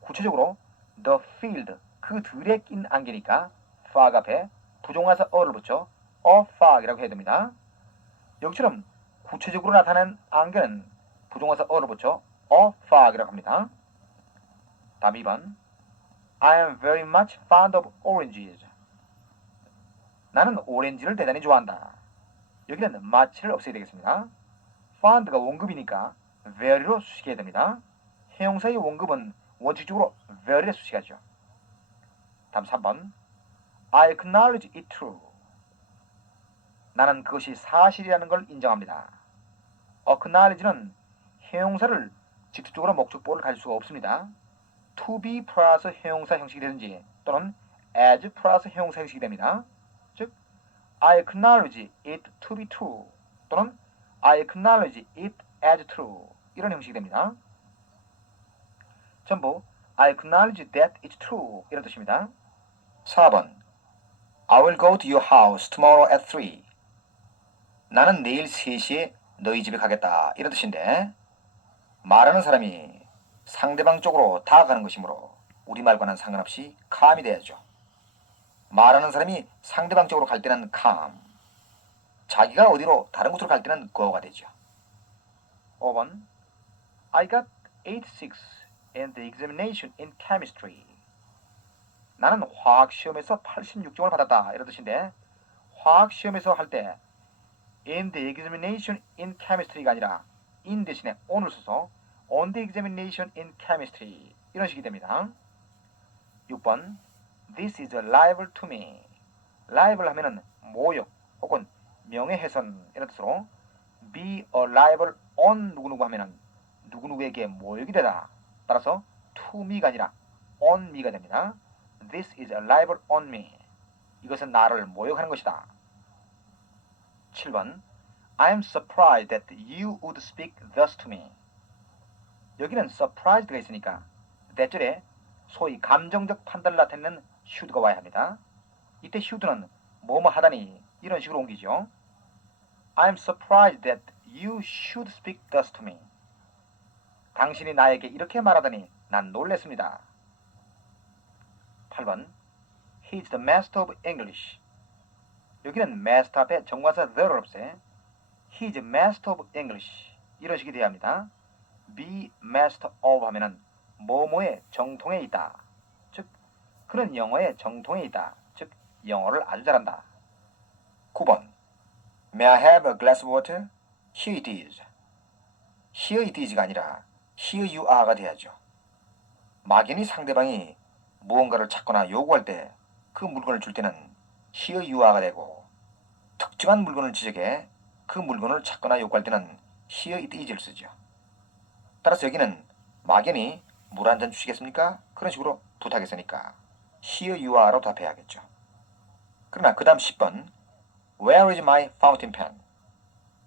구체적으로 the field 그 들에 낀 안개니까 fog 앞에 부정어사 어를 붙여 a fog이라고 해야 됩니다. 여기처럼 구체적으로 나타낸 안개는 부정어사 어를 붙여 a fog이라고 합니다. 다음 2번. I am very much fond of oranges. 나는 오렌지를 대단히 좋아한다. 여기는 much를 없애야 되겠습니다. fond가 원급이니까 very로 수식해야 됩니다. 형용사의 원급은 원칙적으로 very에 수식하죠. 다음 3번. I acknowledge it true. 나는 그것이 사실이라는 걸 인정합니다. acknowledge는 형용사를 직접적으로 목적보를 가질 수가 없습니다. to be 플러스 형용사 형식이 되든지 또는 as 플러스 형용사 형식이 됩니다. 즉, I acknowledge it to be true 또는 I acknowledge it as true 이런 형식이 됩니다. 전부 I acknowledge that it's true 이런 뜻입니다. 4번. I will go to your house tomorrow at 3. 나는 내일 3시에 너희 집에 가겠다 이런 뜻인데 말하는 사람이 상대방 쪽으로 다가가는 것이므로 우리말과는 상관없이 calm이 돼야죠. 말하는 사람이 상대방 쪽으로 갈 때는 calm, 자기가 어디로 다른 곳으로 갈 때는 go가 되죠. 5번. I got 86 in the examination in chemistry. 나는 화학시험에서 86점을 받았다 이런 뜻인데 화학시험에서 할 때 in the examination in chemistry가 아니라 in 대신에 on을 써서 on the examination in chemistry 이런 식이 됩니다. 6번 This is liable to me. liable 하면은 모욕 혹은 명예훼손 이런 뜻으로 be a liable on 누구누구 하면은 누구누구에게 모욕이 되다. 따라서 to me가 아니라 on me가 됩니다. This is a liable on me. 이것은 나를 모욕하는 것이다. 7번 I am surprised that you would speak thus to me. 여기는 surprised가 있으니까 대절에 소위 감정적 판단을 나타내는 should가 와야 합니다. 이때 should는 뭐뭐 하다니 이런 식으로 옮기죠. I am surprised that you should speak thus to me. 당신이 나에게 이렇게 말하다니 난 놀랬습니다. 8번 He is the master of English. 여기는 master 앞에 정관사 the를 없애 He is master of English. 이런 식이 돼야 합니다. be master of 하면은 뭐뭐의 정통에 있다. 즉 그는 영어의 정통에 있다. 즉 영어를 아주 잘한다. 9번 May I have a glass of water? Here it is. Here it is가 아니라 Here you are가 돼야죠. 막연히 상대방이 무언가를 찾거나 요구할 때 그 물건을 줄 때는 Here you are가 되고 특정한 물건을 지적해 그 물건을 찾거나 요구할 때는 Here it is를 쓰죠. 따라서 여기는 막연히 물 한 잔 주시겠습니까? 그런 식으로 부탁했으니까 Here you are로 답해야겠죠. 그러나 그 다음 10번 Where is my fountain pen?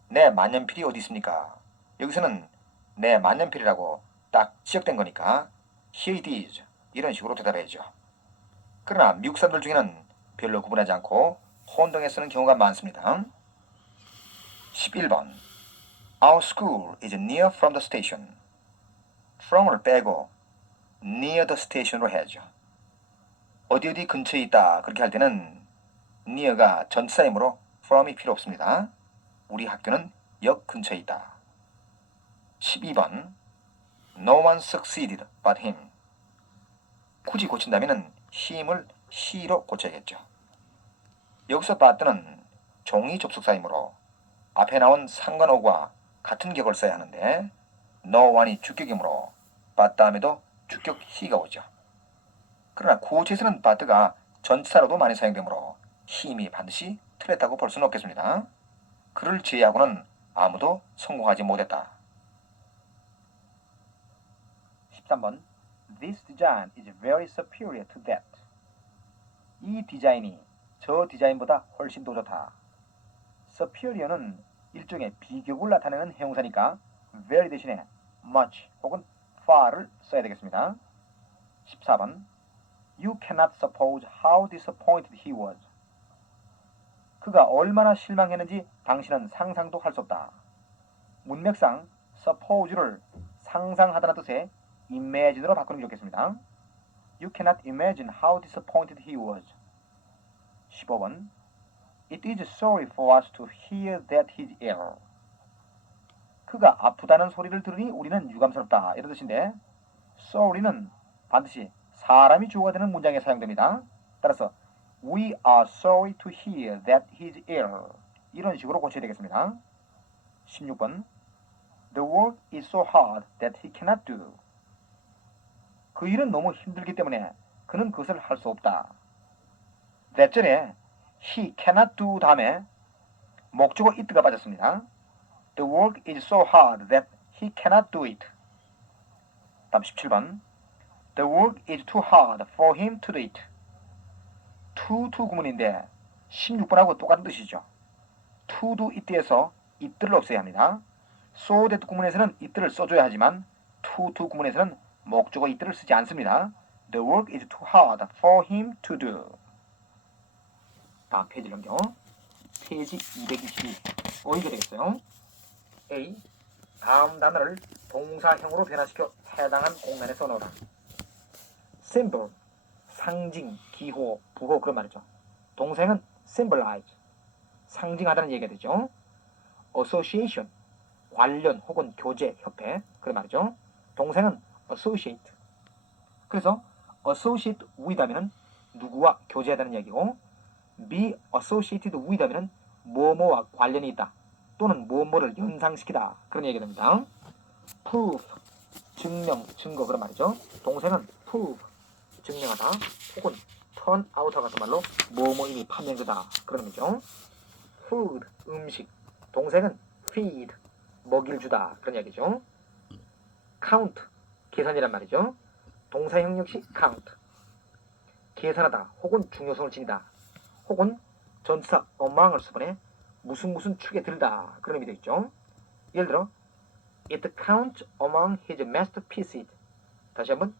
내 만년필이 어디 있습니까? 여기서는 내 만년필이라고 딱 지적된 거니까 Here it is 이런 식으로 대답해야죠. 그러나 미국 사람들 중에는 별로 구분하지 않고 혼동해 쓰는 경우가 많습니다. 11번 Our school is near from the station. from을 빼고 near the station으로 해야죠. 어디 어디 근처에 있다 그렇게 할 때는 near가 전치사이므로 from이 필요 없습니다. 우리 학교는 역 근처에 있다. 12번 No one succeeded but him. 굳이 고친다면 him을 he로 고쳐야겠죠. 여기서 but는 종이 접속사이므로 앞에 나온 상관어과 같은 격을 써야 하는데 no one이 주격이므로 but 다음에도 주격 he가 오죠. 그러나 구어체에서는 but가 전치사로도 많이 사용되므로 him이 반드시 틀렸다고 볼 수는 없겠습니다. 그를 제외하고는 아무도 성공하지 못했다. 13번 This design is very superior to that. 이 디자인이 저 디자인보다 훨씬 더 좋다. superior는 일종의 비교급을 나타내는 형용사니까 very 대신에 much 혹은 far를 써야 되겠습니다. 14번 You cannot suppose how disappointed he was. 그가 얼마나 실망했는지 당신은 상상도 할 수 없다. 문맥상 suppose를 상상하다는 뜻의 imagine으로 바꾸는 게 좋겠습니다. You cannot imagine how disappointed he was. 15번 It is sorry for us to hear that he's ill. 그가 아프다는 소리를 들으니 우리는 유감스럽다. 이런 뜻인데 sorry는 반드시 사람이 주어가 되는 문장에 사용됩니다. 따라서 We are sorry to hear that he's ill. 이런 식으로 고쳐야 되겠습니다. 16번 The work is so hard that he cannot do. 그 일은 너무 힘들기 때문에 그는 그것을 할 수 없다. that 전에 he cannot do 다음에 목적어 it가 빠졌습니다. The work is so hard that he cannot do it. 다음 17번 The work is too hard for him to do it. to 구문인데 16번하고 똑같은 뜻이죠. to do it에서 it들을 없애야 합니다. so that 구문에서는 it들을 써줘야 하지만 to 구문에서는 목적어 it들을 쓰지 않습니다. The work is too hard for him to do. 다음 페이지 넘겨. 페이지 222. 어휘가 되겠어요. A. 다음 단어를 동사형으로 변화시켜 해당한 공란에 써놓으라. symbol, 상징, 기호, 부호 그런 말이죠. 동사형은 symbolize, 상징하다는 얘기가 되죠. association, 관련 혹은 교제, 협회 그런 말이죠. 동사형은 associate. 그래서 associate with 하면은 누구와 교제하다는 얘기고 be associated with 하면은 뭐뭐와 관련이 있다 또는 뭐뭐를 연상시키다 그런 얘기가 됩니다. proof, 증거 그런 말이죠. 동생은 prove, 증명하다, 혹은 turn out와 같은 말로 뭐뭐임이 판명되다 그런 의미죠. food, 음식, 동생은 feed, 먹이를 주다 그런 이야기죠. count, 계산이란 말이죠. 동사형 역시 count, 계산하다 혹은 중요성을 지니다, 혹은 전치사 among을 수반해 무슨 축에 들다 그런 의미 되겠죠. 예를 들어 It counts among his masterpieces. 다시 한번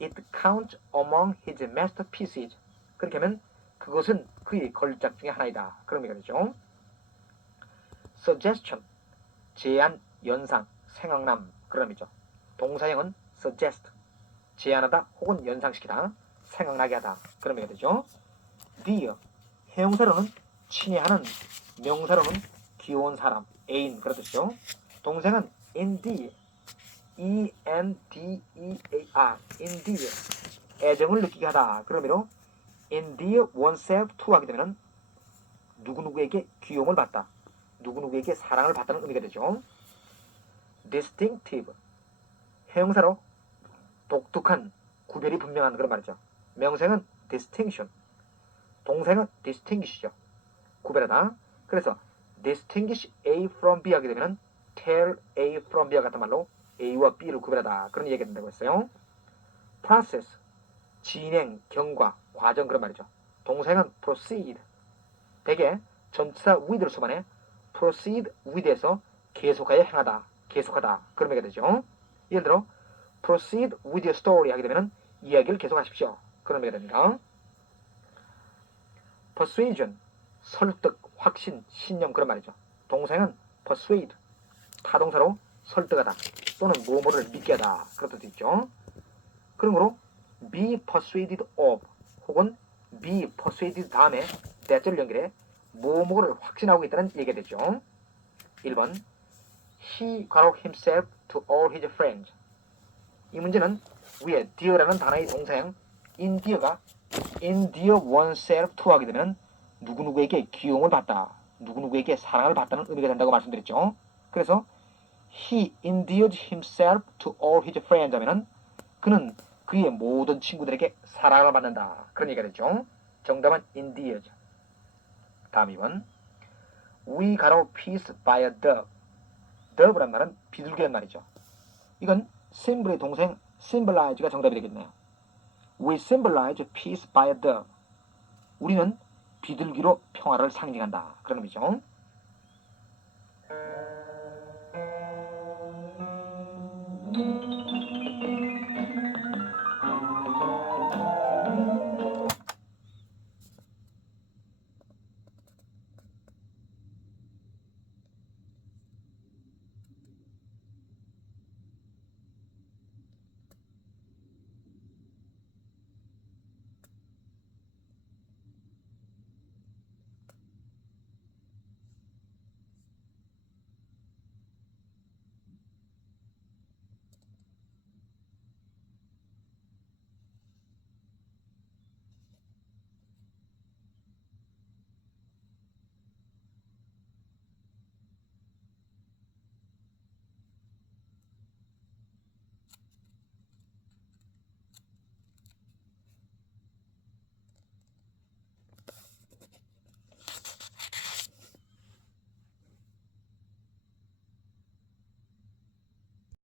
It counts among his masterpieces. 그렇게 하면 그것은 그의 걸작 중에 하나이다 그런 의미가 되죠. Suggestion, 제안, 연상, 생각남 그런 의미죠. 동사형은 suggest, 제안하다 혹은 연상시키다, 생각나게 하다 그런 의미가 되죠. Dear, 형용사로는 친애하는, 명사로는 귀여운 사람, 애인 그런 뜻이죠. 동생은 endear, E-N-D-E-A-R, endear, 애정을 느끼게 하다 그런 의미로 endear oneself to 하게 되면 누구누구에게 귀여움을 받다, 누구누구에게 사랑을 받다는 의미가 되죠. distinctive, 형용사로 독특한, 구별이 분명한 그런 말이죠. 명사형은 distinction, 동사형은 distinguish죠. 구별하다. 그래서 distinguish A from B 하게 되면 tell A from B와 같은 말로 A와 B를 구별하다 그런 얘기가 된다고 했어요. process, 진행, 경과, 과정 그런 말이죠. 동사형은 proceed, 대개 전치사 with를 수반해 proceed with에서 계속하여 행하다, 계속하다 그런 얘기가 되죠. 예를 들어 proceed with your story 하게 되면 이야기를 계속하십시오 그런 얘기가 됩니다. persuasion, 설득, 확신, 신념 그런 말이죠. 동사형은 persuade, 타동사로 설득하다 또는 뭐뭐를 믿게 하다 그런 뜻도 있죠. 그러므로 be persuaded of 혹은 be persuaded 다음에 대절을 연결해 뭐뭐를 확신하고 있다는 얘기가 되죠. 1번 He got himself to all his friends. 이 문제는 위에 dear라는 단어의 동사형 endear가 endear oneself to 하게 되면 누구누구에게 귀여움을 받다, 누구누구에게 사랑을 받다는 의미가 된다고 말씀드렸죠. 그래서 he endeared himself to all his friends 하면은 그는 그의 모든 친구들에게 사랑을 받는다 그런 얘기가 되죠. 정답은 endeared. 다음 2번 We got our peace by a dove. dove란 말은 비둘기란 말이죠. 이건 symbol의 동생 symbolize가 정답이 되겠네요. We symbolize peace by a dove. 우리는 비둘기로 평화를 상징한다 그런 의미죠.